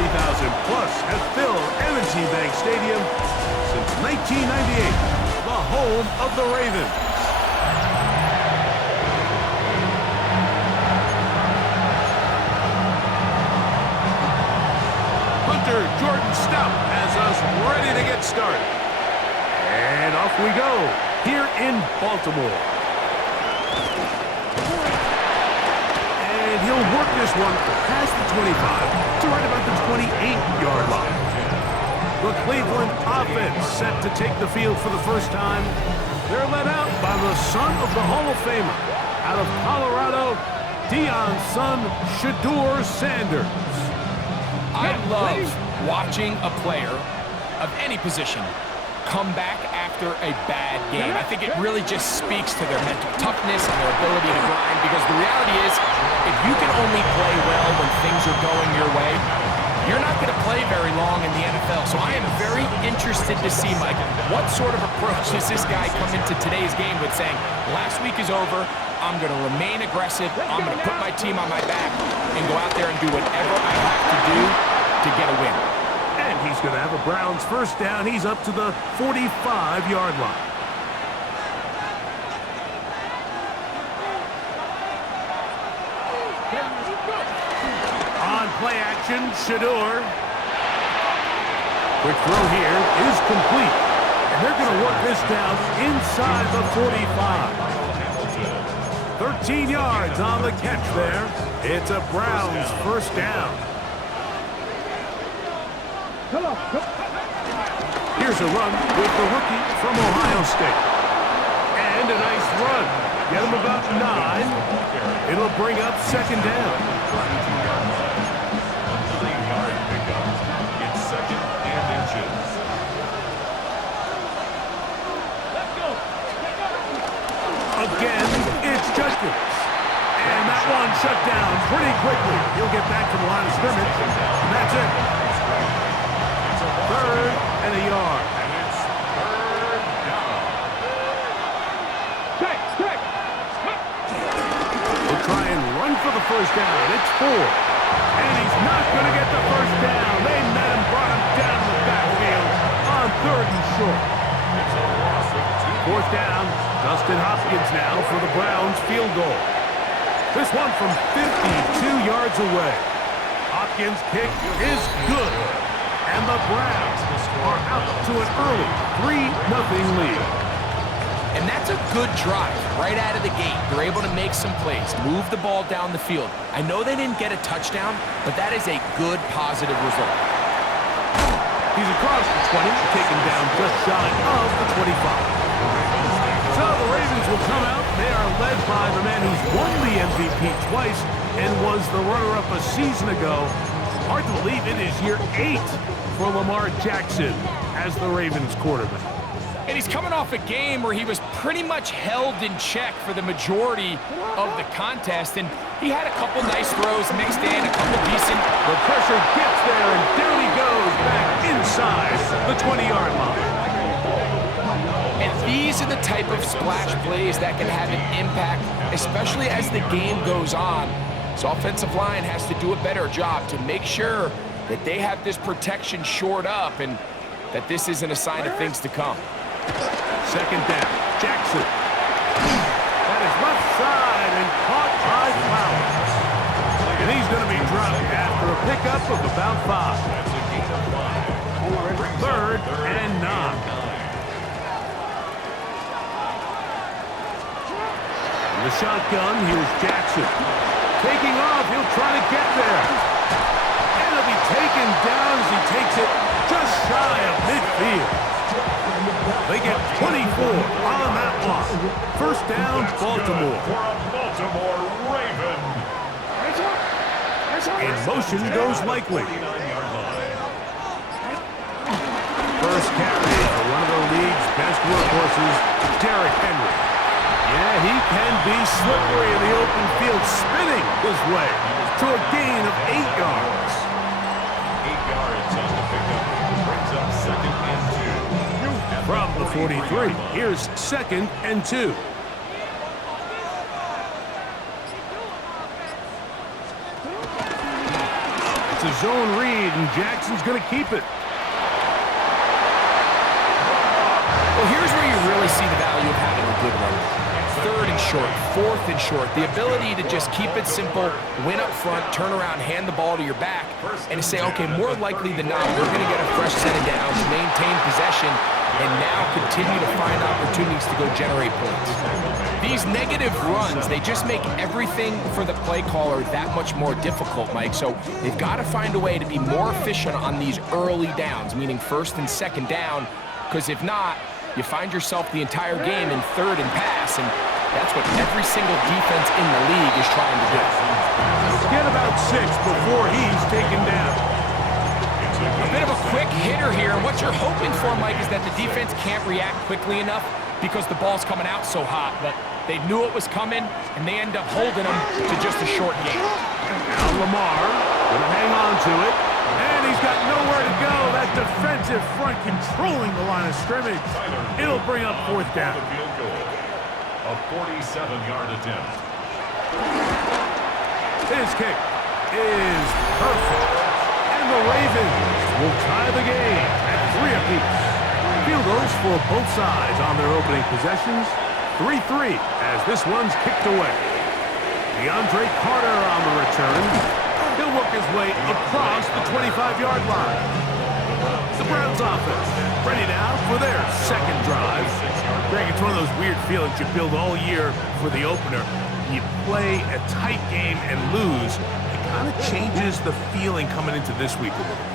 70,000+ have filled M&T Bank Stadium since 1998, the home of the Ravens. Hunter Jordan Stout has us ready to get started. And off we go here in Baltimore. And he'll work this one past the 25 to right about the 28-yard line. The Cleveland offense set to take the field for the first time. They're led out by the son of the Hall of Famer out of Colorado, Deion's son, Shedeurs Sanders. I love watching a player of any position come back after a bad game. I think it really just speaks to their mental toughness and their ability to grind, because the reality is, if you can only play well when things are going your way, you're not going to play very long in the NFL. So I am very interested to see, Mike, what sort of approach does this guy come into today's game with, saying, last week is over, I'm going to remain aggressive, I'm going to put my team on my back and go out there and do whatever I have to do to get a win. And he's going to have a Browns first down. He's up to the 45-yard line. On play action, Shedeurs. Quick throw here is complete. And they're going to work this down inside the 45. 13 yards on the catch there. It's a Browns first down. Here's a run with the rookie from Ohio State. And a nice run. Get him about 9. It'll bring up second down. It's second and inches. Again, it's Shedeurs. And that one shut down pretty quickly. He'll get back to the line of scrimmage. And that's it. Third and a yard. And it's third down. We'll try and run for the first down. It's 4. And he's not going to get the first down. They met him, brought him down the backfield on 3rd and short. It's a loss of 2. Fourth down. Dustin Hopkins now for the Browns field goal. This one from 52 yards away. Hopkins' kick is good. And the Browns are out to an early 3-0 lead. And that's a good drive right out of the gate. They're able to make some plays, move the ball down the field. I know they didn't get a touchdown, but that is a good, positive result. He's across the 20, taken down just shy of the 25. So the Ravens will come out. They are led by the man who's won the MVP twice and was the runner-up a season ago. Hard to believe it is year 8 for Lamar Jackson as the Ravens quarterback. And he's coming off a game where he was pretty much held in check for the majority of the contest, and he had a couple nice throws mixed in, a couple decent. The pressure gets there, and down he goes back inside the 20-yard line. And these are the type of splash plays that can have an impact, especially as the game goes on. So offensive line has to do a better job to make sure that they have this protection shored up and that this isn't a sign of things to come. Second down, Jackson. That is left side and caught by Flowers. And he's going to be dropped after a pickup of about 5. That's a gain of 5. 3rd and 9. In the shotgun, here's Jackson. Taking off, he'll try to get there. And he'll be taken down as he takes it just shy of midfield. They get 24 on that one. First down, Baltimore. For a Baltimore Raven. In motion goes Likely. 49-yard line. First carry for one of the league's best workhorses, Derrick Henry. Yeah, he can be slippery in the open field, spinning his way to a gain of 8 yards. 8 yards on the pickup. Brings up second and 2. From the 43, here's second and 2. It's a zone read, and Jackson's going to keep it. Well, here's where you really see the value of having a good run. 3rd and short, 4th and short. The ability to just keep it simple, win up front, turn around, hand the ball to your back, and to say, okay, more likely than not, we're going to get a fresh set of downs, maintain possession, and now continue to find opportunities to go generate points. These negative runs, they just make everything for the play caller that much more difficult, Mike. So they've got to find a way to be more efficient on these early downs, meaning 1st and 2nd down, because if not, you find yourself the entire game in 3rd and pass, and that's what every single defense in the league is trying to do. Get about 6 before he's taken down. A bit of a quick hitter here, and what you're hoping for, Mike, is that the defense can't react quickly enough because the ball's coming out so hot, but they knew it was coming, and they end up holding them to just a short game. Now Lamar gonna hang on to it, and he's got nowhere to go. That defensive front controlling the line of scrimmage. It'll bring up 4th down. Field goal. A 47-yard attempt. His kick is perfect. And the Ravens will tie the game at 3 apiece. Field goals for both sides on their opening possessions. 3-3 as this one's kicked away. DeAndre Carter on the return. He'll work his way across the 25-yard line. The Browns offense ready now for their 2nd drive. Greg, it's one of those weird feelings you build all year for the opener. You play a tight game and lose. It kind of changes the feeling coming into this week a little bit.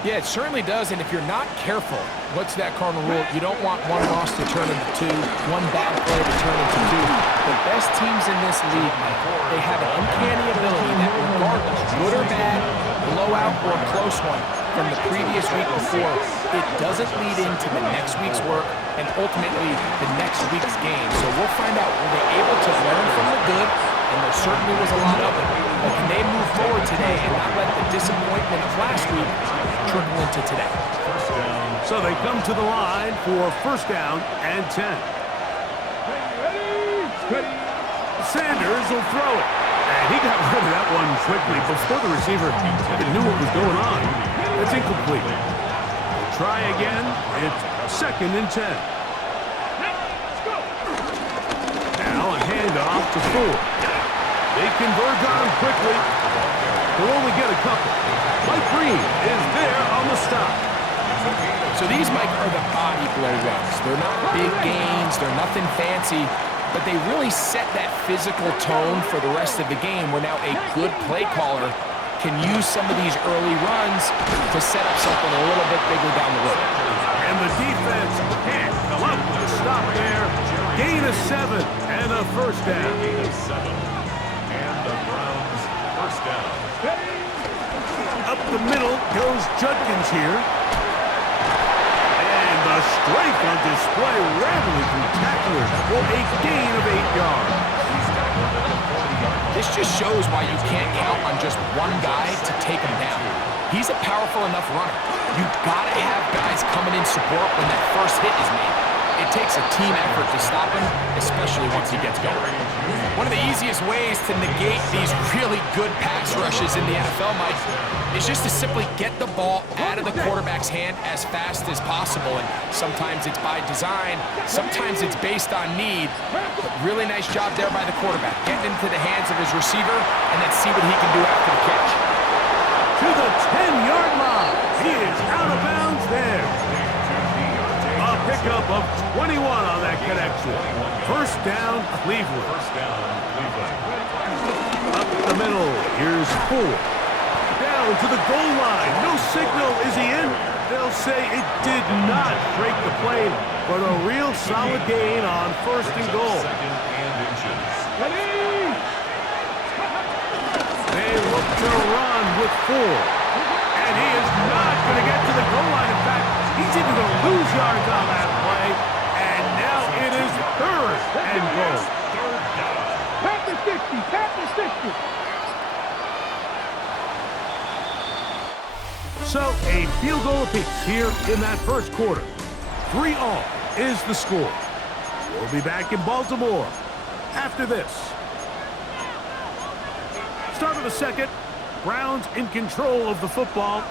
Yeah, it certainly does, and if you're not careful, what's that cardinal rule? You don't want one loss to turn into 2, one bad play to turn into 2. The best teams in this league, Michael, they have an uncanny ability that regardless, good or bad, blowout or a close one from the previous week before, it doesn't lead into the next week's work and ultimately the next week's game. So we'll find out, were they able to learn from the good, and there certainly was a lot of it, but can they move forward today and not let the disappointment of last week trickle into today? So they come to the line for 1st down and 10. Sanders will throw it. And he got rid of that one quickly before the receiver even knew what was going on. It's incomplete. They'll try again. It's 2nd and 10. Now a handoff to Ford. They converge on him quickly. They'll only get a couple. Mike Green is there on the stop. So these, Mike, are the body blow runs. They're not big gains. They're nothing fancy. But they really set that physical tone for the rest of the game where now a good play caller can use some of these early runs to set up something a little bit bigger down the road. And the defense can't come up with a stop there. Gain of 7 and a 1st down. Gain of 7. And the Browns 1st down. Up the middle goes Judkins here. And the strength on display, rattling through tacklers for a gain of 8 yards. This just shows why you can't count on just one guy to take him down. He's a powerful enough runner. You've got to have guys coming in support when that first hit is made. It takes a team effort to stop him, especially once he gets going. One of the easiest ways to negate these really good pass rushes in the NFL, Mike, is just to simply get the ball out of the quarterback's hand as fast as possible. And sometimes it's by design, sometimes it's based on need. But really nice job there by the quarterback, getting into the hands of his receiver, and then see what he can do after the catch. To the 10-yard line. He is out of bounds there. A pickup of 21 on that connection. 1st down, Cleveland. 1st down, Cleveland. Up the middle, here's Ford. Down to the goal line. No signal. Is he in? They'll say it did not break the plane, but a real solid gain on 1st and goal. 2nd and inches. They look to run with Ford. And he is not going to get to the goal line. In fact, he's even going to lose yards on that play. And now it is 3rd and goal. 3rd down. Pat the 60, pat the 60. So a field goal apiece here in that 1st quarter. 3-all is the score. We'll be back in Baltimore after this. Start of the 2nd. Browns in control of the football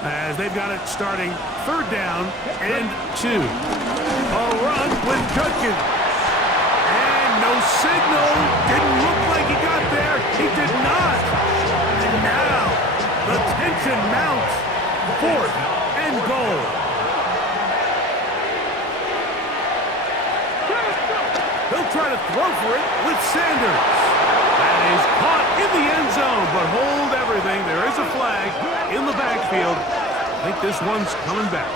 as they've got it starting 3rd down and 2. A run with Judkins. And no signal. Didn't look like he got there. He did not. And now the tension mounts. 4th and goal. He'll try to throw for it with Sanders. That is caught in the end zone, but hold everything. There is a flag in the backfield. I think this one's coming back.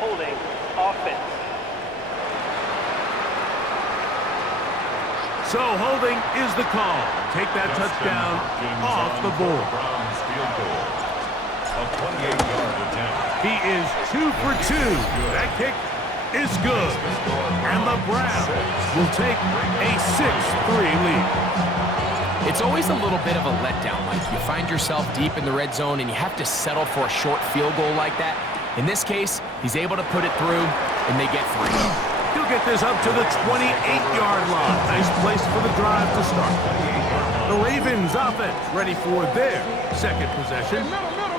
Holding offense. So holding is the call. Take that touchdown off the board. Browns field goal. A 28-yard attempt. He is 2 for 2. That kick is good. And the Browns will take a 6-3 lead. It's always a little bit of a letdown, Mike. You find yourself deep in the red zone and you have to settle for a short field goal like that. In this case, he's able to put it through and they get 3. He'll get this up to the 28-yard line. Nice place for the drive to start. The Ravens offense ready for their second possession.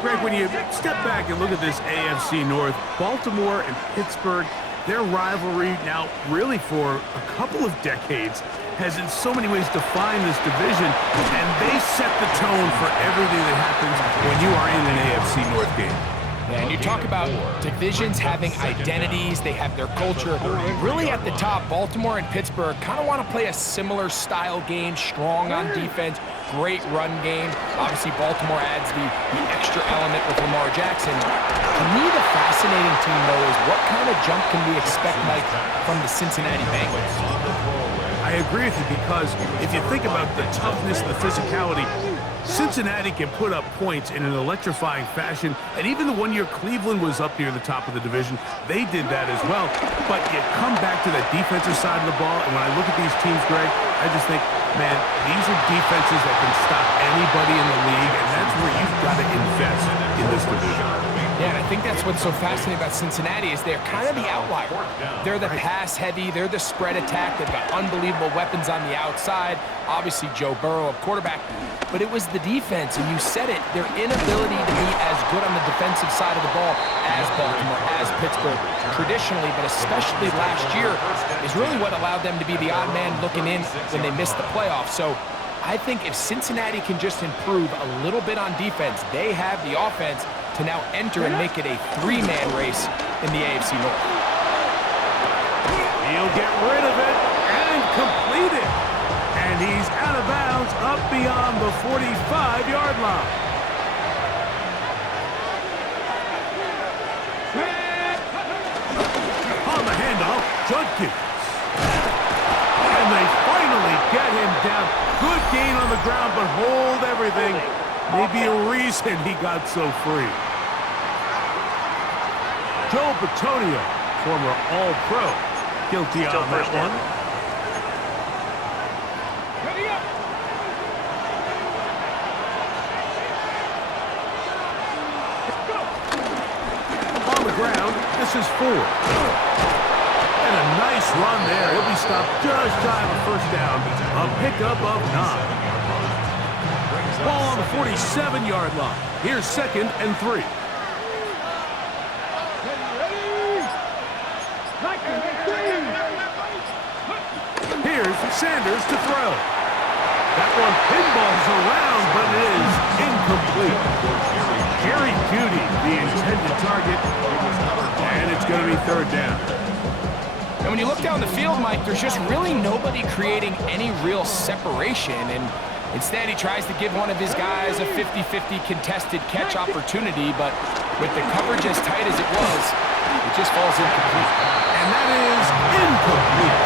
Greg, when you step back and look at this AFC North, Baltimore and Pittsburgh, their rivalry now really for a couple of decades has in so many ways defined this division, and they set the tone for everything that happens when you are in an AFC North game. And you talk about divisions having identities, they have their culture. Really at the top, Baltimore and Pittsburgh kind of want to play a similar style game, strong on defense, great run game. Obviously, Baltimore adds the extra element with Lamar Jackson. To me, the fascinating team, though, is what kind of jump can we expect, Mike, from the Cincinnati Bengals? I agree with you because if you think about the toughness and the physicality, Cincinnati can put up points in an electrifying fashion, and even the 1 year Cleveland was up near the top of the division, they did that as well. But you come back to that defensive side of the ball, and when I look at these teams, Greg, I just think, man, these are defenses that can stop anybody in the league, and that's where you've got to invest in this division. Yeah, and I think that's what's so fascinating about Cincinnati is they're kind of the outlier. They're the pass-heavy, they're the spread attack. They've got unbelievable weapons on the outside. Obviously, Joe Burrow, a quarterback. But it was the defense, and you said it, their inability to be as good on the defensive side of the ball as Baltimore, as Pittsburgh, traditionally, but especially last year, is really what allowed them to be the odd man looking in when they missed the playoffs. So I think if Cincinnati can just improve a little bit on defense, they have the offense to now enter and make it a 3-man race in the AFC North. He'll get rid of it and complete it. And he's out of bounds up beyond the 45-yard line. On the handoff, Judkins. And they finally get him down. Good gain on the ground, but hold everything. Maybe a reason he got so free. Joe Batonio, former All-Pro, guilty on that one. On the ground, this is 4. And a nice run there. He'll be stopped just shy of a first down. A pickup of 9. Ball on the 47-yard line. Here's 2nd and 3. Here's Sanders to throw. That one pinballs around, but it is incomplete. Jerry Jeudy, the intended target, and it's going to be 3rd down. And when you look down the field, Mike, there's just really nobody creating any real separation, and instead he tries to give one of his guys a 50-50 contested catch opportunity, but with the coverage as tight as it was, it just falls incomplete. And that is incomplete.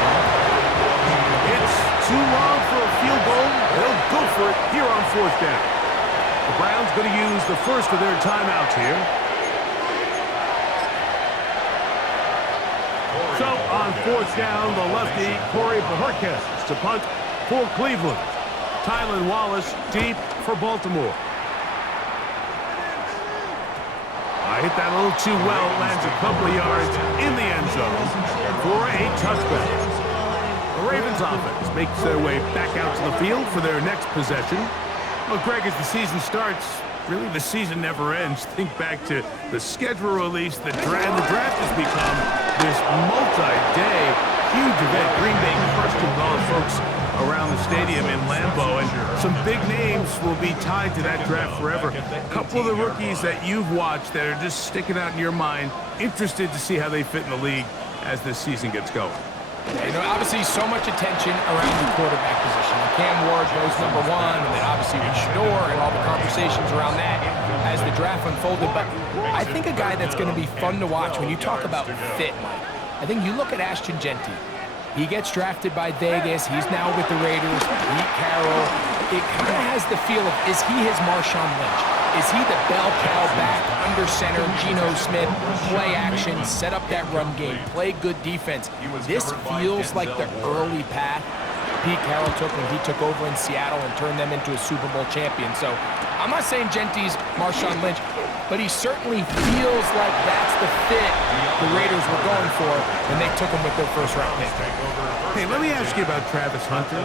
It's too long for a field goal. They'll go for it here on 4th down. The Browns going to use the first of their timeouts here. So on 4th down, the lefty, Corey Bojorquez to punt for Cleveland. Tylan Wallace deep for Baltimore. I hit that a little too well. Lands a couple of yards in the end end zone for a touchback. The Ravens offense makes their way back out to the field for their next possession. Well, Greg, as the season starts, really the season never ends. Think back to the schedule release, the draft. The draft has become this multi-day, huge event. Green Bay crushed it with all the folks around the stadium in Lambeau, and some big names will be tied to that draft forever. A couple of the rookies that you've watched that are just sticking out in your mind, interested to see how they fit in the league as this season gets going. You know, obviously so much attention around the quarterback position. Cam Ward goes number 1, and then obviously with Shedeurs and all the conversations around that as the draft unfolded. But I think a guy that's going to be fun to watch when you talk about fit, Mike, I think you look at Ashton Genty. He gets drafted by Vegas. He's now with the Raiders. Pete Carroll. It kind of has the feel of, is he his Marshawn Lynch? Is he the bell cow back, under center, Geno Smith, play action, set up that run game, play good defense? This feels like the early path Pete Carroll took when he took over in Seattle and turned them into a Super Bowl champion. So I'm not saying Genty's Marshawn Lynch, but he certainly feels like that's the fit the Raiders were going for when they took him with their first-round pick. Hey, let me ask you about Travis Hunter.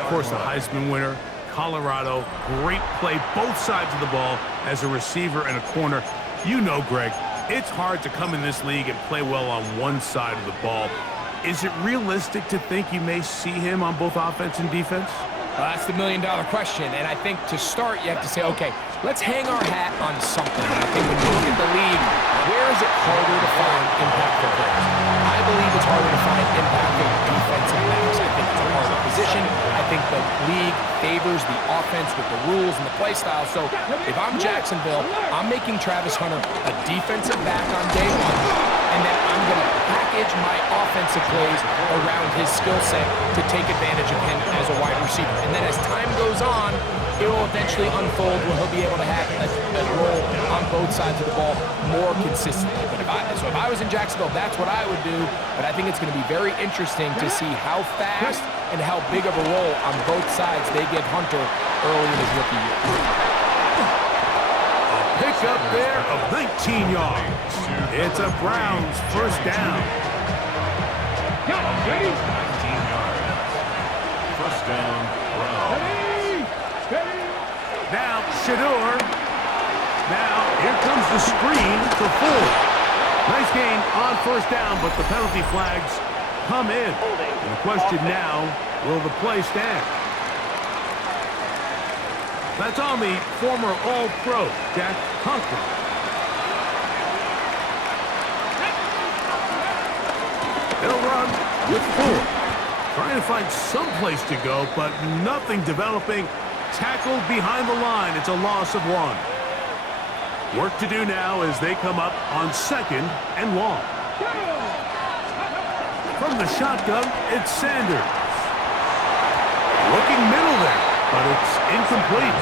Of course, the Heisman winner, Colorado, great play, both sides of the ball as a receiver and a corner. You know, Greg, it's hard to come in this league and play well on one side of the ball. Is it realistic to think you may see him on both offense and defense? Well, that's the million-dollar question, and I think to start, you have to say, okay, let's hang our hat on something. I think when you look at the league, where is it harder to find impactful players? I believe it's harder to find impactful defensive backs. I think it's a harder position. I think the league favors the offense with the rules and the play style. So if I'm Jacksonville, I'm making Travis Hunter a defensive back on day 1. And then I'm going to package my offensive plays around his skill set to take advantage of him as a wide receiver. And then as time goes on, it will eventually unfold where he'll be able to have a role on both sides of the ball more consistently. But if I was in Jacksonville, that's what I would do. But I think it's going to be very interesting to see how fast and how big of a role on both sides they give Hunter early in his rookie year. Pick up there of 19 yards. It's a Browns first down. 19 yards. First down, Browns. Now, Shedeurs. Now, here comes the screen to Ford. Nice gain on first down, but the penalty flags come in. And the question now, will the play stand? That's on the former All-Pro, Jack Conklin. They'll run with Ford. Trying to find some place to go, but nothing developing. Tackled behind the line. It's a loss of 1. Work to do now as they come up on second and long. From the shotgun, it's Sanders. Looking middle there, but it's incomplete.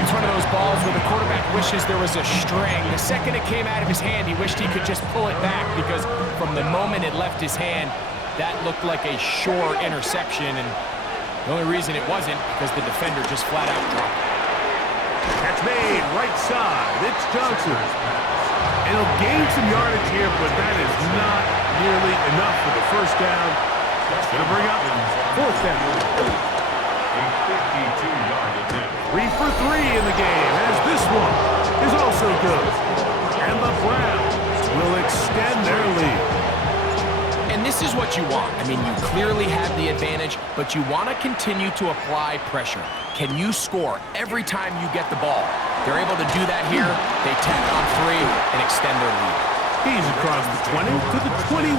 It's one of those balls where the quarterback wishes there was a string. The second it came out of his hand, he wished he could just pull it back because from the moment it left his hand, that looked like a sure interception, and the only reason it wasn't because the defender just flat out dropped it. Catch made, right side. It's Johnson. And he'll gain some yardage here, but that is not nearly enough for the first down. That's going to bring up fourth down. A 52-yard attempt. 3 for 3 in the game, as this one is also good. And the Browns will extend their lead. And this is what you want. I mean, you clearly have the advantage, but you want to continue to apply pressure. Can you score every time you get the ball? They're able to do that here. They tack on 3 and extend their lead. He's across the 20 to the 21.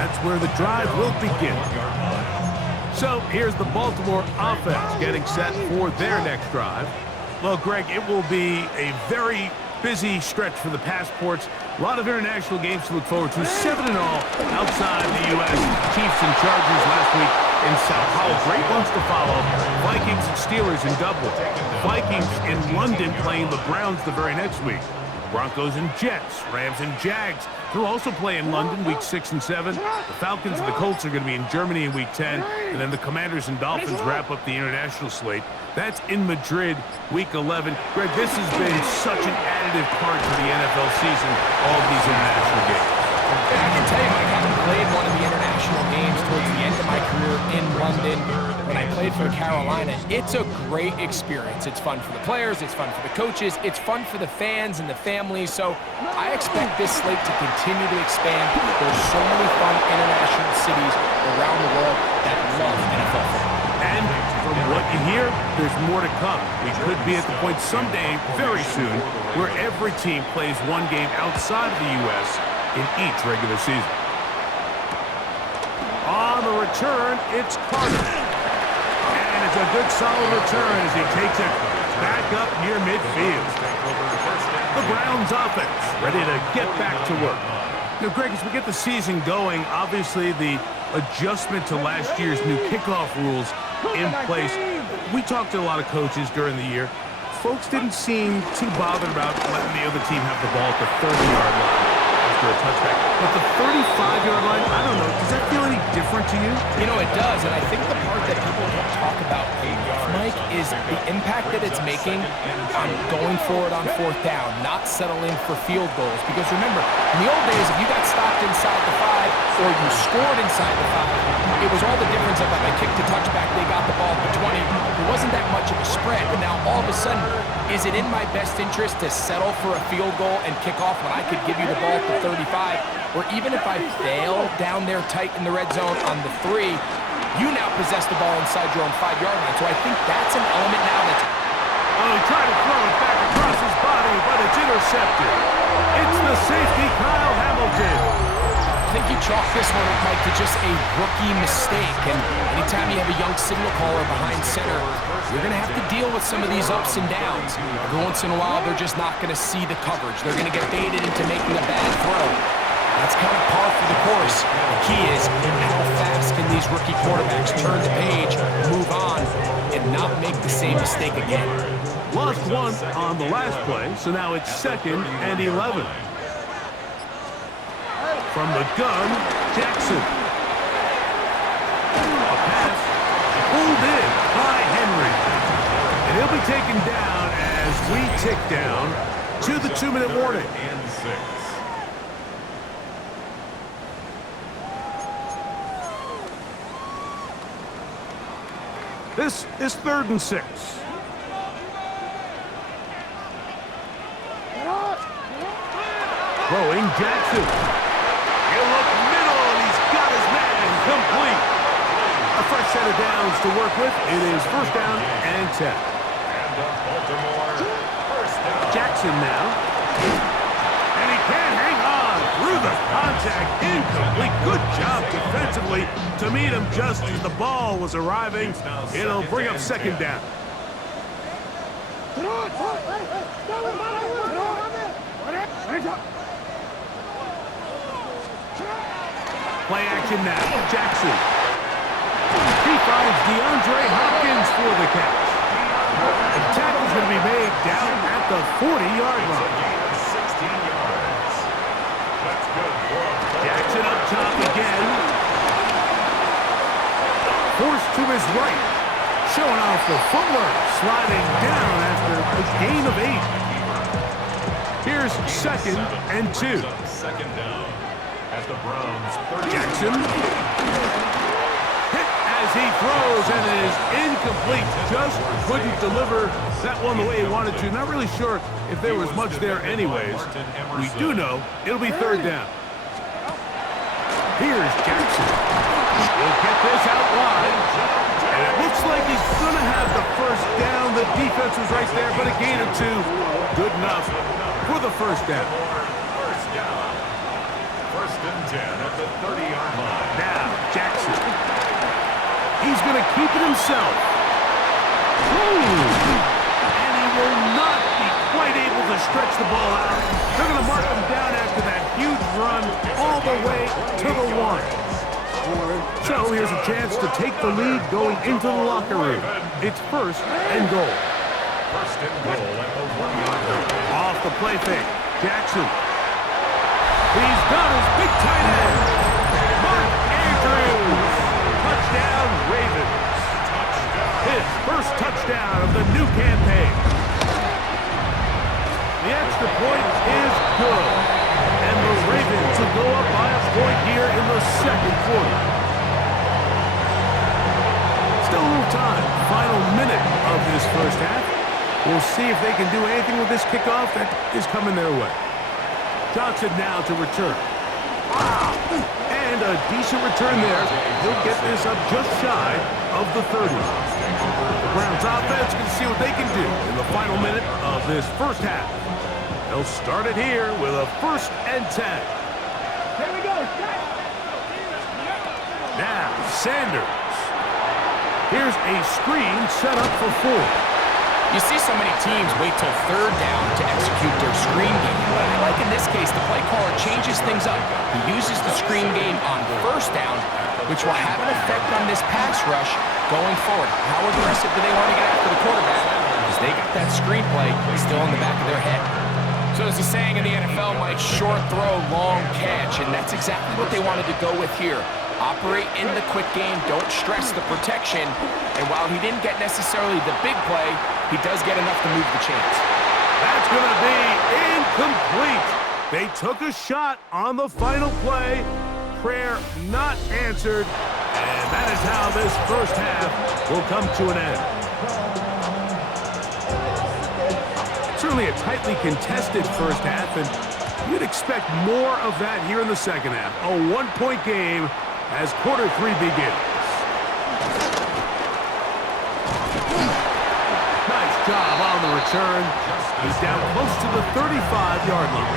That's where the drive will begin. So here's the Baltimore offense getting set for their next drive. Well, Greg, it will be a very busy stretch for the passports. A lot of international games to look forward to. 7 in all outside the U.S. Chiefs and Chargers last week in Sao Paulo. Great ones to follow. Vikings and Steelers in Dublin. Vikings in London playing the Browns the very next week. Broncos and Jets, Rams and Jags. They'll also play in London week 6 and 7. The Falcons and the Colts are going to be in Germany in week 10. And then the Commanders and Dolphins wrap up the international slate. That's in Madrid week 11. Greg, this has been such an additive part to the NFL season, all of these international games. Yeah, I can tell you, Mike, having played one of the international games towards the end of my career in London, when I played for Carolina, it's a great experience. It's fun for the players, it's fun for the coaches, it's fun for the fans and the families. So I expect this slate to continue to expand. There's so many fun international cities around the world that love NFL football. And from what you hear, there's more to come. We could be at the point someday, very soon, where every team plays one game outside of the U.S. in each regular season. On the return, it's Carter. And it's a good solid return as he takes it back up near midfield. The Browns offense ready to get back to work. Now, Greg, as we get the season going, obviously the adjustment to last year's new kickoff rules in place. We talked to a lot of coaches during the year. Folks didn't seem too bothered about letting the other team have the ball at the 30-yard line after a touchback. But the 35-yard line, I don't know, does that feel any different to you? You know, it does, and I think the part that people don't talk about, Mike, is the impact that it's making on going forward on fourth down, not settling for field goals. Because remember, in the old days, if you got stopped inside the 5 or you scored inside the 5, it was all the difference of if I kicked a touchback, they got the ball at the 20. There wasn't that much of a spread, but now all of a sudden, is it in my best interest to settle for a field goal and kick off when I could give you the ball at the 35? Or even if I fail down there tight in the red zone on the 3, you now possess the ball inside your own 5-yard line. So I think that's an element now that's... Oh, he tried to throw it back across his body, but it's intercepted. It's the safety, Kyle Hamilton. I think you chalk this one up, Mike, to just a rookie mistake. And anytime you have a young signal caller behind center, you're going to have to deal with some of these ups and downs. Every once in a while, they're just not going to see the coverage. They're going to get baited into making a bad throw. That's kind of par for the course. The key is how fast can these rookie quarterbacks turn the page, move on, and not make the same mistake again. Lost one on the last play, so now it's 2nd and 11. From the gun, Jackson. A pass pulled in by Henry. And he'll be taken down as we tick down to the 2-minute warning. And 6. This is 3rd and 6. Throwing Jackson. He'll look middle, and he's got his man complete. A fresh set of downs to work with. It is 1st down and 10. And the Baltimore 1st down. Jackson now. And he can't hang on through the contact. Incomplete. Good job defensively to meet him just as the ball was arriving. It'll bring up 2nd down. Play action now. Jackson. He finds DeAndre Hopkins for the catch. The tackle's going to be made down at the 40-yard line. 16 yards. That's good. Jackson up top again. Forced to his right. Showing off the footwork. Sliding down after a gain of 8. Here's 2nd and 2. 2nd down. At the Browns 30. Jackson. Hit as he throws, and it is incomplete. Just couldn't deliver that one the way he wanted to. Not really sure if there was much there anyways. We do know it'll be 3rd down. Here's Jackson. He'll get this out wide. And it looks like he's going to have the 1st down. The defense was right there, but a gain of 2. Good enough for the 1st down. 1st down. 1st and 10 at the 30-yard line. Now, Jackson. He's going to keep it himself. And he will not be quite able to stretch the ball out. They're going to mark him down after that huge run all the way to the 1. So here's a chance to take the lead going into the locker room. It's 1st and goal. 1st and goal at the 1-yard line. Off the play fake. Jackson. He's got his big tight end. Mark Andrews. Touchdown, Ravens. His 1st touchdown of the new campaign. The extra point is good. And the Ravens will go up by first half. We'll see if they can do anything with this kickoff that is coming their way. Johnson now to return. And a decent return there. He'll get this up just shy of the 30. The Browns offense can see what they can do in the final minute of this first half. They'll start it here with a 1st and 10. Here we go. Now, Sanders. Here's a screen set up for 4. You see so many teams wait till 3rd down to execute their screen game. But I like in this case, the play caller changes things up. He uses the screen game on 1st down, which will have an effect on this pass rush going forward. How aggressive do they want to get after the quarterback? Because they got that screen play still in the back of their head. So there's a saying in the NFL, Mike, short throw, long catch, and that's exactly what they wanted to go with here. Operate in the quick game, don't stress the protection, and while he didn't get necessarily the big play, he does get enough to move the chains. That's going to be incomplete. They took a shot on the final play. Prayer not answered, and that is how this first half will come to an end. Certainly a tightly contested first half, and you'd expect more of that here in the second half. A 1-point game as quarter 3 begins. Nice job on the return. He's down close to the 35-yard line.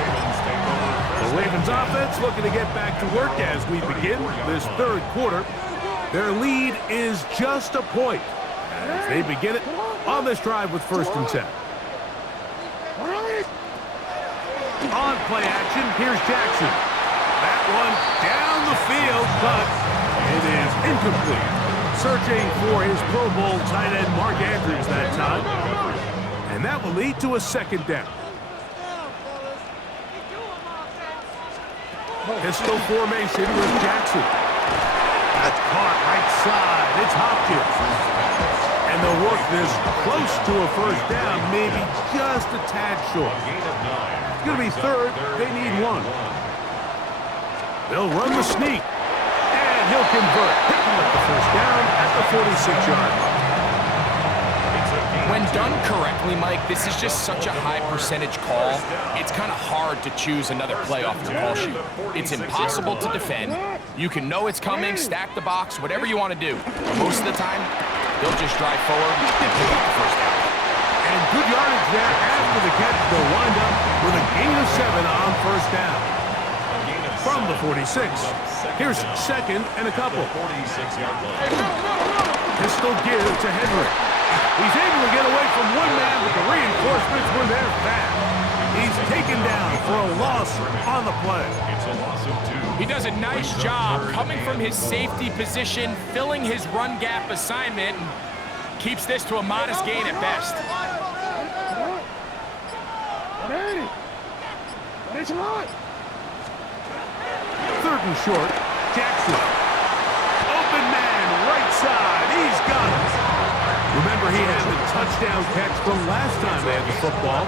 The Ravens offense looking to get back to work as we begin this 3rd quarter. Their lead is just a point as they begin it on this drive with 1st and 10. On play action, here's Jackson. That one down the field, but it is incomplete. Searching for his Pro Bowl tight end Mark Andrews that time. And that will lead to a 2nd down. Pistol formation with Jackson. That's caught right side. It's Hopkins. And they'll work this close to a 1st down, maybe just a tad short. It's going to be 3rd. They need 1. They'll run the sneak. And he'll convert, picking up the 1st down at the 46-yard line. When done correctly, Mike, this is just such a high percentage call. It's kind of hard to choose another play off your call sheet. It's impossible to defend. You can know it's coming, stack the box, whatever you want to do. But most of the time, they'll just drive forward and pick up the 1st down. And good yardage there after the catch. They'll wind up with a gain of 7 on 1st down. From the 46, here's 2nd and a couple. Pistol give to Henry. He's able to get away from one man, but the reinforcements were there fast. He's taken down for a loss on the play. It's a loss of 2. He does a nice job coming from his safety position, filling his run gap assignment, and keeps this to a modest gain at best. Third and short, Jackson. Open man, right side. He's got it. Remember, he had the touchdown catch from last time they had the football.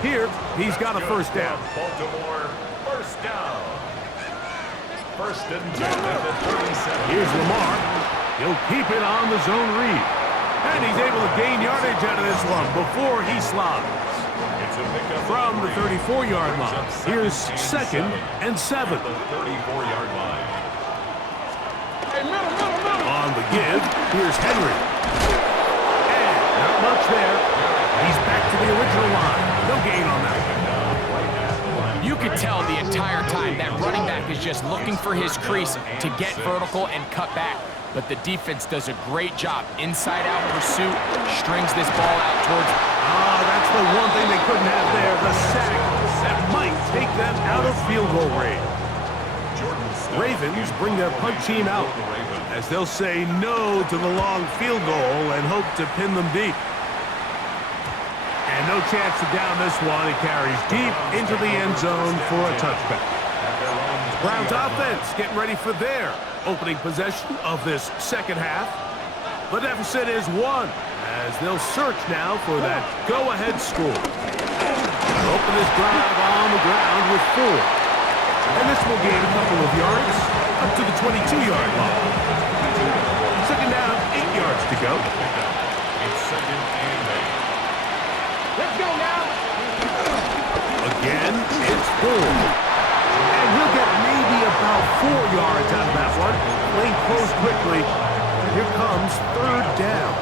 Here, he's got a 1st down. Baltimore, 1st down. 1st and 10 at the 37. Here's Lamar. He'll keep it on the zone read. And he's able to gain yardage out of this one before he slides. From the 34-yard line, here's 2nd and 7. The 34-yard line. On the give, here's Henry. And not much there. He's back to the original line. No gain on that. You could tell the entire time that running back is just looking for his crease to get vertical and cut back. But the defense does a great job. Inside-out pursuit, strings this ball out towards... That's the one thing they couldn't have there, the sack that might take them out of field goal range. Ravens bring their punt team out as they'll say no to the long field goal and hope to pin them deep. And no chance to down this one. It carries deep into the end zone for a touchback. Browns offense getting ready for their opening possession of this 2nd half. The deficit is 1 as they'll search now for that go-ahead score. Open this drive on the ground with 4. And this will gain a couple of yards up to the 22-yard line. 2nd down, 8 yards to go. It's 2nd and 8. And he'll get maybe about 4 yards out of that one. Lane closed quickly. Here comes third down.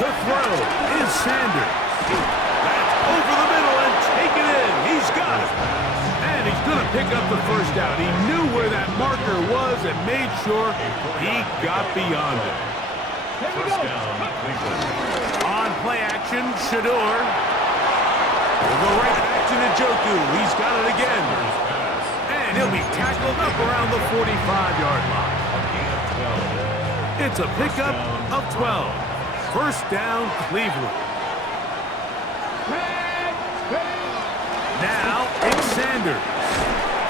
To throw is Shedeurs. That's over the middle and taken in. He's got it. And he's going to pick up the first down. He knew where that marker was and made sure he got beyond it. First down, Cleveland. On play action, Shedeurs. Will go right back to Njoku. He's got it again. And he'll be tackled up around the 45-yard line. It's a pickup of 12. First down, Cleveland. Now, it's Shedeurs.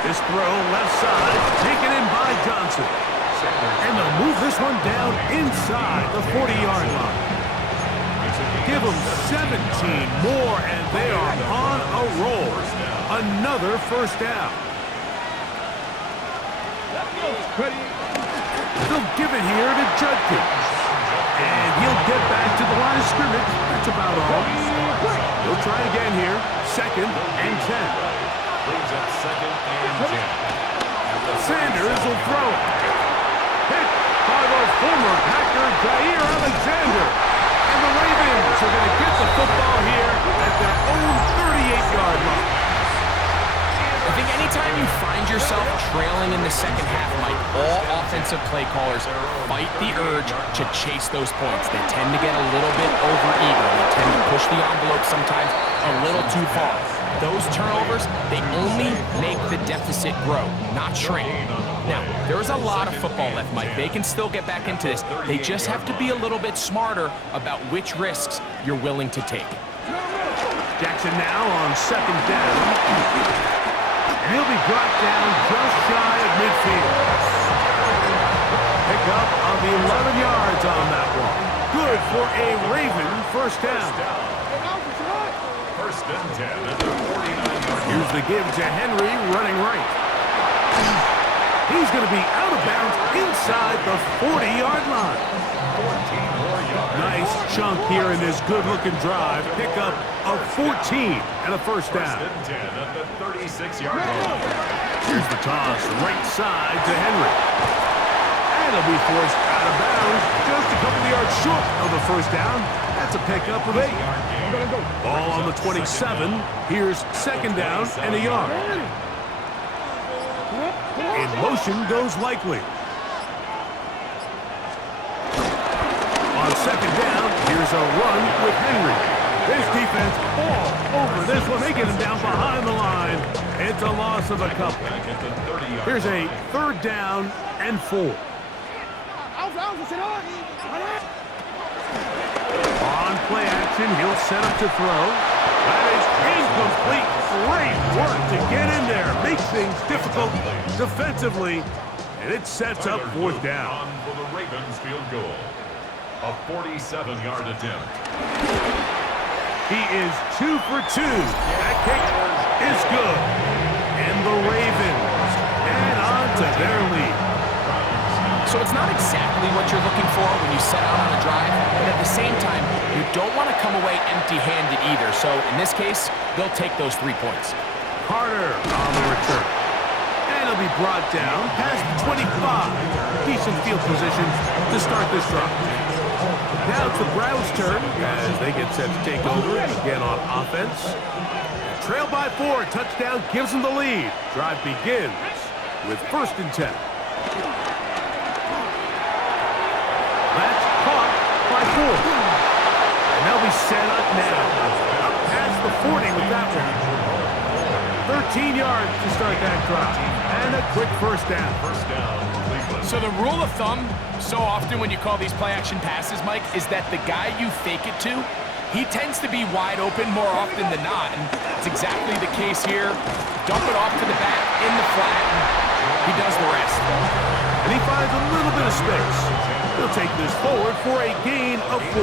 This throw left side, taken in by Johnson. And they'll move this one down inside the 40-yard line. Give them 17 more, and they are on a roll. Another first down. They'll give it here to Judkins. And he'll get back to the line of scrimmage. That's about all. He'll try again here. Second and 10. Brings up second and 10. Shedeurs will throw it. Hit by the former Packer, Jair Alexander. And the Ravens are going to get the football here at their own 38-yard line. I think anytime you find yourself trailing in the second half, Mike, all offensive play callers fight the urge to chase those points. They tend to get a little bit overeager. They tend to push the envelope sometimes a little too far. Those turnovers, they only make the deficit grow, not shrink. Now, there's a lot of football left, Mike. They can still get back into this. They just have to be a little bit smarter about which risks you're willing to take. Jackson now on second down. And he'll be brought down just shy of midfield. Pick up of 11 yards on that one. Good for a Raven first down. First and 10 at the 49-yard line. Here's the give to Henry running right. He's going to be out of bounds inside the 40-yard line. 14 more yards. Nice chunk here in this good-looking drive. Pick up of 14 and a first down. First and 10 at the 36-yard line. Here's the toss right side to Henry. And he'll be forced out of bounds just a couple of yards short of the first down. That's a pickup of 8. Ball on the 27. Here's second down and a yard. In motion goes Likely. On second down, here's a run with Henry. This defense all over this one. They get him down behind the line. It's a loss of a couple. Here's a third down and 4. On play action, he'll set up to throw. That is incomplete. Great work to get in there. Makes things difficult defensively. And it sets up fourth down. For the Ravens field goal. A 47-yard attempt. He is 2 for 2. That kick is good. And the Ravens add on to their lead. So it's not exactly what you're looking for when you set out on a drive, but at the same time, you don't want to come away empty-handed either. So in this case, they'll take those 3 points. Carter on the return. And he'll be brought down past the 25. Decent field position to start this drive. Now it's the Browns' turn as they get set to take over again on offense. Trail by 4, touchdown gives them the lead. Drive begins with first and 10. That's caught by 4. And they'll be set up now. Up past the 40 with that one. 13 yards to start that drive. And a quick first down. First down, Cleveland. So the rule of thumb, so often when you call these play-action passes, Mike, is that the guy you fake it to, he tends to be wide open more often than not. And it's exactly the case here. Dump it off to the back in the flat, and he does the rest. And he finds a little bit of space. He'll take this forward for a gain of 4.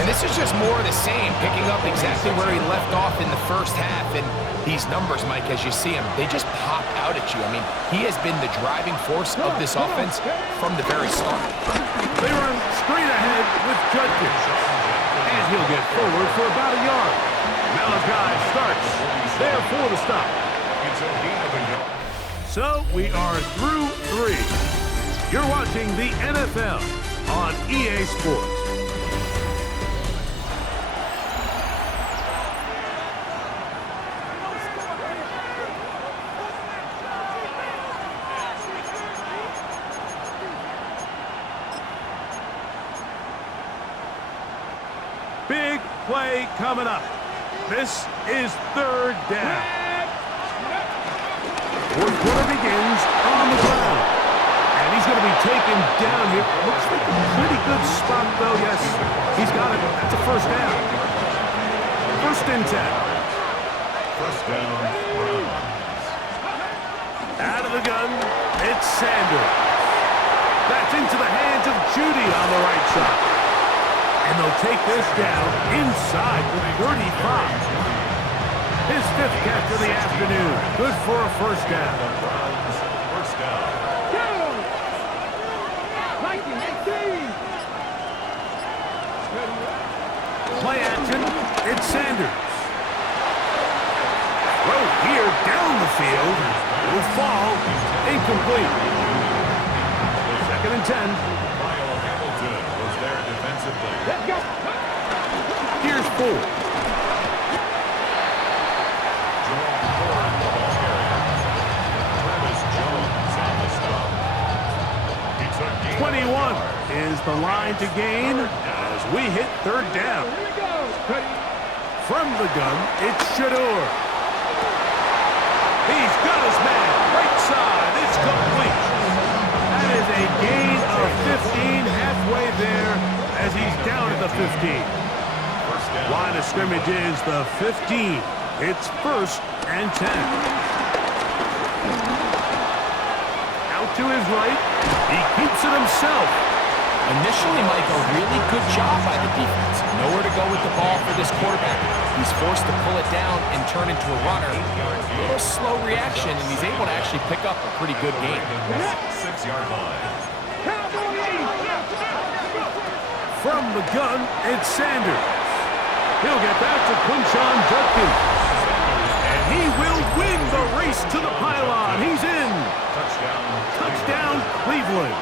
And this is just more of the same, picking up exactly where he left off in the first half. And these numbers, Mike, as you see him, they just pop out at you. I mean, he has been the driving force of this offense from the very start. They run straight ahead with Judkins. And he'll get forward for about a yard. Malachi starts there for the stop. It's a gain of a yard. So we are through 3. You're watching the NFL on EA Sports. Big play coming up. This is 3rd down. 4th quarter begins on the ground. And he's going to be taken down here. Looks like a pretty good spot, though. Yes, he's got it. That's a 1st down. 1st and 10. 1st down, Browns. Out of the gun, it's Shedeurs. That's into the hands of Judy on the right side. And they'll take this down inside the 35. His 5th catch of the afternoon. Good for a 1st down. Browns, 1st down. Play action. It's Shedeurs. Throw here down the field. Will fall. Incomplete. 2nd and 10. Kyle Hamilton was there defensively. Let's go. Here's 4. Travis Jones on the stop. It's a gain. 21 is the line to gain as we hit 3rd down. Here we go. Ready. From the gun, it's Shedeurs. He's got his man. Right side. It's complete. That is a gain of 15 halfway there as he's down at the 15. First down. Line of scrimmage is the 15. It's 1st and 10. Out to his right. He keeps it himself. Initially, Mike, a really good job by the defense. Nowhere to go with the ball for this quarterback. He's forced to pull it down and turn into a runner. A little slow reaction, and he's able to actually pick up a pretty good game. 6-yard line. From the gun, it's Shedeurs. He'll get that to Quinshon Judkins. And he will win the race to the pylon. He's in. Touchdown, Cleveland.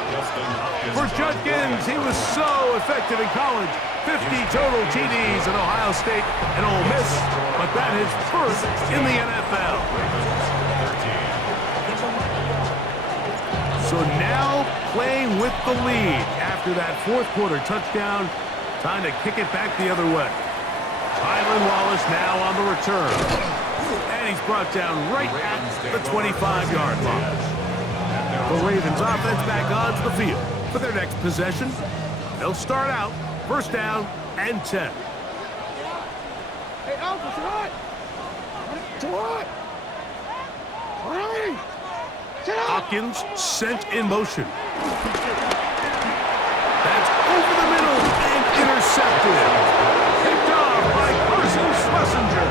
For Judkins, he was so effective in college. 50 total TDs at Ohio State and Ole Miss, but that is 1st in the NFL. So now playing with the lead after that 4th quarter touchdown. Time to kick it back the other way. Tylan Wallace now on the return. And he's brought down right at the 25-yard line. The Ravens offense back onto the field for their next possession. They'll start out 1st down and 10. Hey, Alpha, to what? To what? All right. Sit up. Hopkins sent in motion. That's over the middle and intercepted. Picked off by Carson Schlesinger.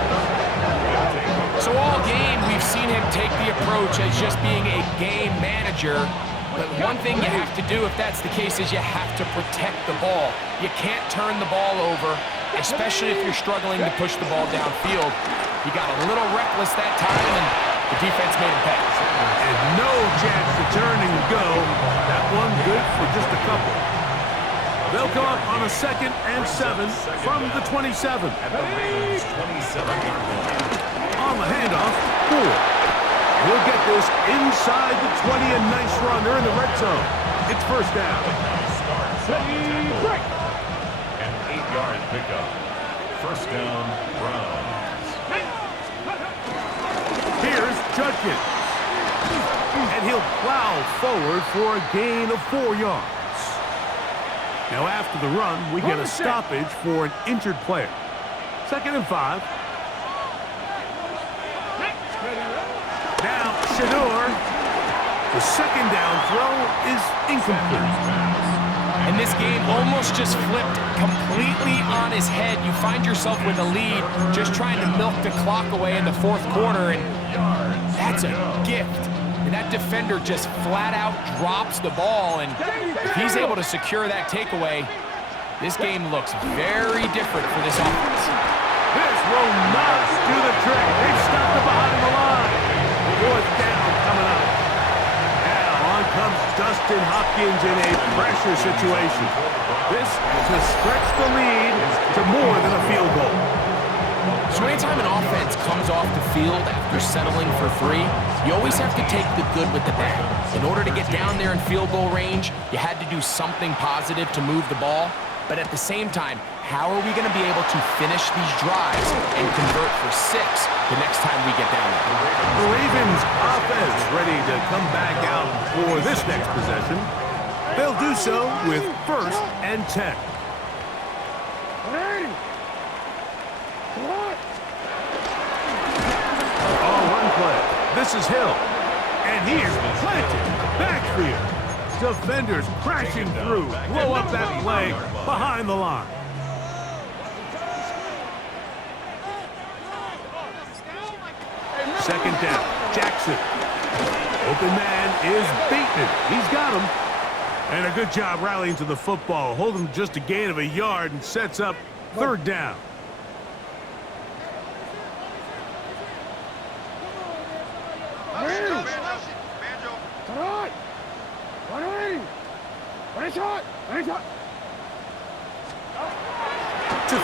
So all game, we've seen him take the approach as just being a game manager. But one thing you have to do if that's the case is you have to protect the ball. You can't turn the ball over, especially if you're struggling to push the ball downfield. He got a little reckless that time, and the defense made him pass. And no chance to turn and go. That one good for just a couple. They'll come up on a 2nd and 7 from the 27. At the Ravens' 27-yard line. On the handoff, Ford. He'll get this inside the 20, a nice run. They're in the red zone. It's 1st down. Ready, break. An 8-yard pickup. 1st down, Browns. Here's Judkins. And he'll plow forward for a gain of 4 yards. Now after the run, we get a stoppage for an injured player. 2nd and 5. Now Shedeurs. The 2nd down throw is incomplete. And this game almost just flipped completely on his head. You find yourself with a lead, just trying to milk the clock away in the 4th quarter, and that's a gift. And that defender just flat out drops the ball, and if he's able to secure that takeaway, This game looks very different for this offense. This will not do the trick. They've stopped it behind the line. Fourth down coming up. Now on comes Dustin Hopkins in a pressure situation. This to stretch the lead to more than a field goal. So anytime an offense comes off the field after settling for 3, you always have to take the good with the bad. In order to get down there in field goal range, you had to do something positive to move the ball. But at the same time, how are we going to be able to finish these drives and convert for 6 the next time we get down there? The Ravens offense ready to come back out for this next possession. They'll do so with 1st and 10. Run play. This is Hill. And he is planted. Backfield. Defenders crashing through. Blow up that play behind the line. Second down. Jackson. Open man is Bateman. He's got him. And a good job rallying to the football. Holding just a gain of a yard and sets up 3rd down. To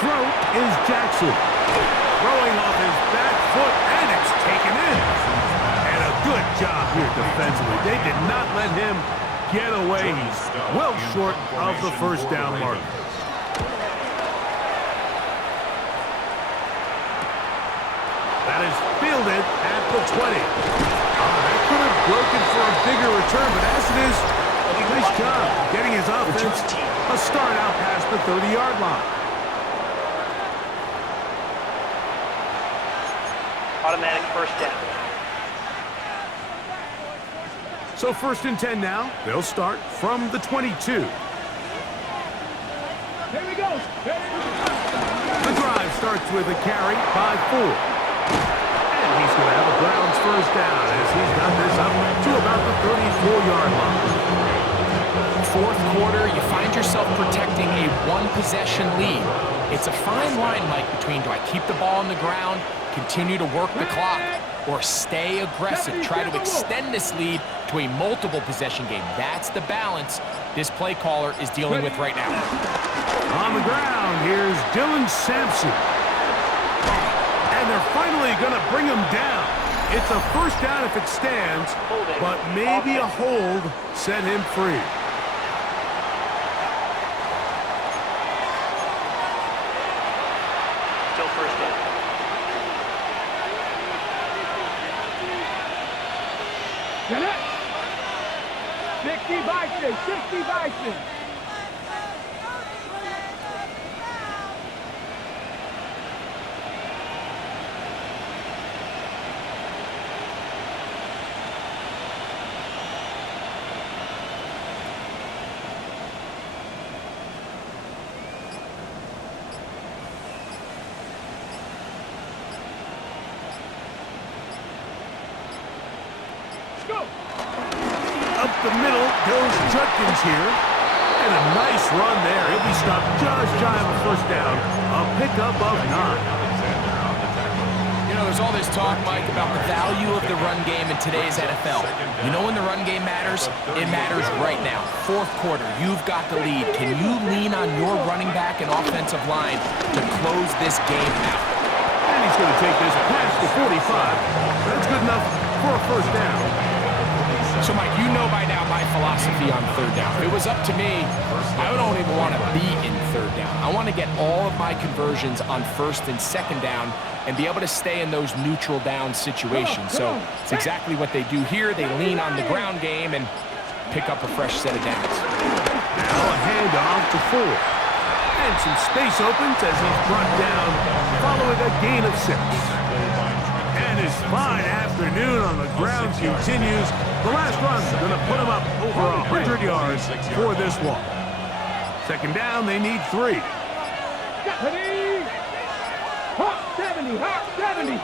throw is Jackson. Throwing off his back foot, and it's taken in. And a good job here defensively. They did not let him get away. He's well short of the 1st down mark. That is fielded at the 20. That could have broken for a bigger return, but as it is, nice job getting his offense a start out past the 30-yard line. Automatic 1st down. So 1st and 10 now. They'll start from the 22. Here we go. The drive starts with a carry by 4. And he's going to have a Browns 1st down as he's got this up to about the 34-yard line. 4th quarter, you find yourself protecting a 1-possession lead. It's a fine line, Mike, between do I keep the ball on the ground, continue to work the clock, or stay aggressive, try to extend this lead to a multiple possession game. That's the balance this play caller is dealing with right now. On the ground, here's Dylan Sampson. And they're finally going to bring him down. It's a 1st down if it stands, but maybe a hold set him free. Still 1st down. Get it? 60 Bison, 60 Bison. Up the middle goes Judkins here. And a nice run there. He'll be stopped just shy of a 1st down. A pickup of 9. You know, there's all this talk, Mike, about the value of the run game in today's NFL. You know when the run game matters? It matters right now. 4th quarter, you've got the lead. Can you lean on your running back and offensive line to close this game out? And he's going to take this past the 45. That's good enough for a 1st down. So, Mike, you know by now my philosophy on 3rd down. If it was up to me, I don't even want to be in 3rd down. I want to get all of my conversions on 1st and 2nd down and be able to stay in those neutral down situations. So it's exactly what they do here. They lean on the ground game and pick up a fresh set of downs. Now a handoff to 4. And some space opens as he's brought down following a gain of 6. And his fine afternoon on the ground continues. The last run is going to put him up over 100 yards for this one. 2nd down, they need 3. Hot 70, hot 70.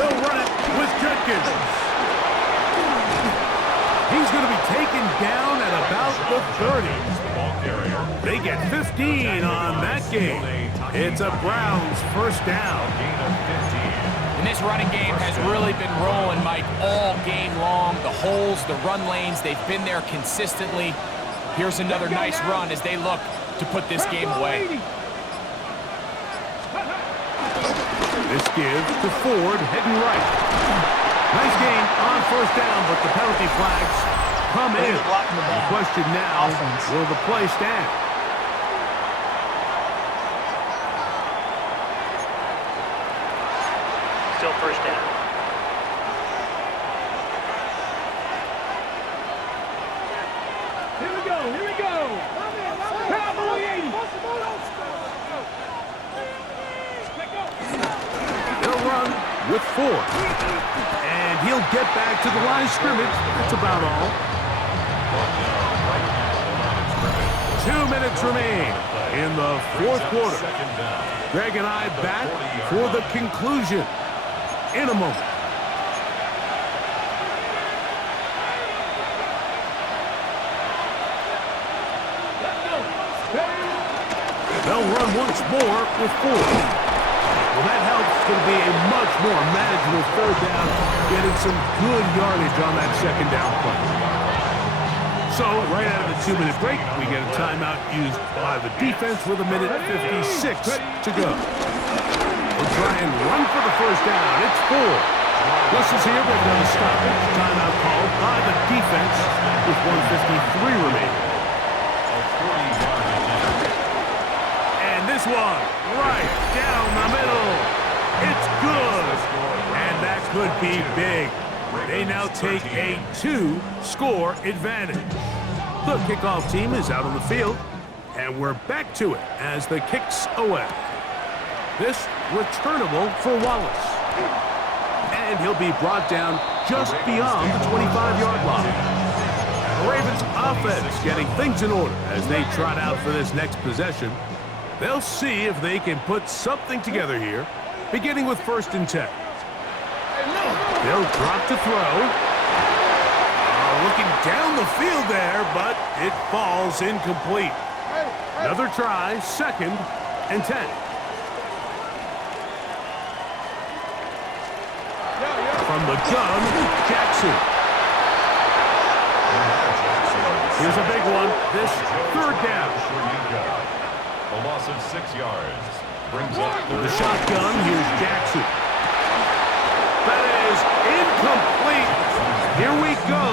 They'll run it with Judkins. He's going to be taken down at about the 30. They get 15 on that game. It's a Browns first down. Gain of 15. And this running game has really been rolling, Mike, all game long. The holes, the run lanes, they've been there consistently. Here's another nice run as they look to put this game away. This gives to Ford, heading right. Nice gain on first down, but the penalty flags come in. The question now, will the play stand? Still first down. Here we go, here we go. Cowboy 80. They'll run with Ford. And he'll get back to the line of scrimmage. That's about all. 2 minutes remain in the fourth quarter. Greg and I back for the conclusion in a moment. They'll run once more with Ford. Well, that helps. It's going to be a much more manageable third down, getting some good yardage on that second down play. So, right out of the 2-minute break, we get a timeout used by the defense with 1:56 to go. We'll try and run for the first down. It's Ford. Whistles here, but another stoppage. Timeout called by the defense with 1:53 remaining. And this one, right down the middle. It's good. And that could be big. They now take a 2-score advantage. The kickoff team is out on the field, and we're back to it as the kick's away. This returnable for Wallace. And he'll be brought down just beyond the 25-yard line. The Ravens offense getting things in order as they trot out for this next possession. They'll see if they can put something together here, beginning with 1st and 10. They'll drop to throw. Looking down the field there, but it falls incomplete. Another try, 2nd and 10. From the gun, Jackson. Here's a big one. This 3rd down. A loss of 6 yards. Brings up The shotgun, here's Jackson. That is incomplete. Here we go.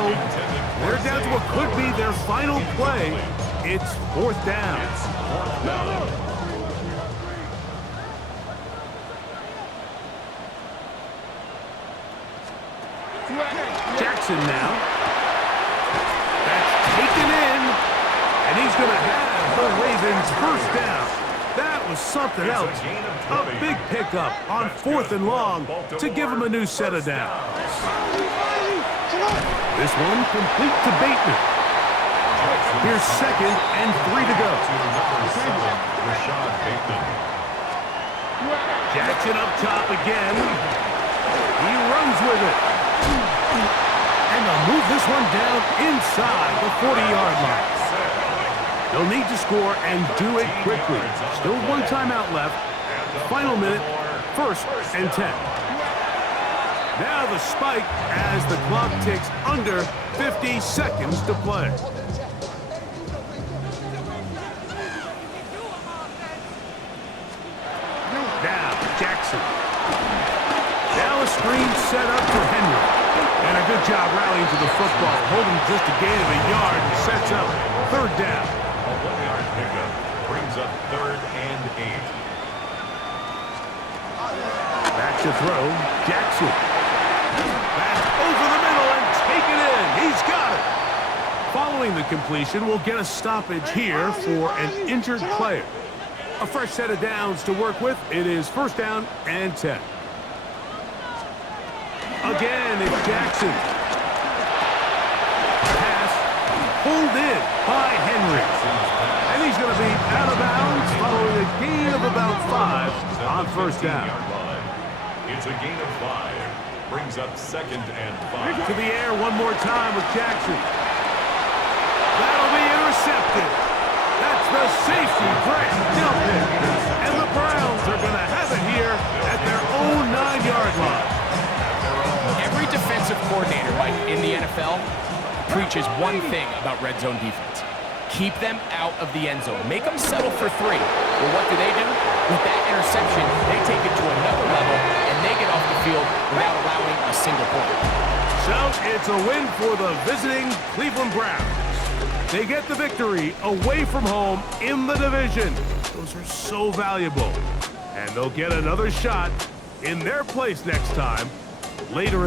They're down to what could be their final play. It's 4th down. Jackson now. That's taken in. And he's going to have the Ravens first down. That was something else. A big pickup on 4th and long to give him a new set of downs. This one complete to Bateman. Here's 2nd and 3 to go. Jackson up top again. He runs with it. And they'll move this one down inside the 40-yard line. They'll need to score and do it quickly. Still 1 timeout left. Final minute, 1st and 10. Now the spike as the clock ticks under 50 seconds to play. Now Jackson. Now a screen set up for Henry. And a good job rallying to the football, holding just a gain of a yard and sets up 3rd down. A 1-yard pickup brings up 3rd and 8. Back to throw, Jackson. Back over the middle and taken in. He's got it. Following the completion, we'll get a stoppage here for an injured player. A fresh set of downs to work with. It is 1st down and 10. Again, it's Jackson. Pass pulled in by Henry. And he's going to be out of bounds following a gain of about 5 on 1st down. It's a gain of 5. Brings up 2nd and 5. To the air one more time with Jackson. That'll be intercepted. That's the safety grab down pick. And the Browns are going to have it here at their own 9-yard line. Every defensive coordinator, Mike, in the NFL preaches one thing about red zone defense. Keep them out of the end zone. Make them settle for 3. Well, what do? With that interception, they take it to another level, and they get off the field without allowing a single point. So it's a win for the visiting Cleveland Browns. They get the victory away from home in the division. Those are so valuable. And they'll get another shot in their place next time later in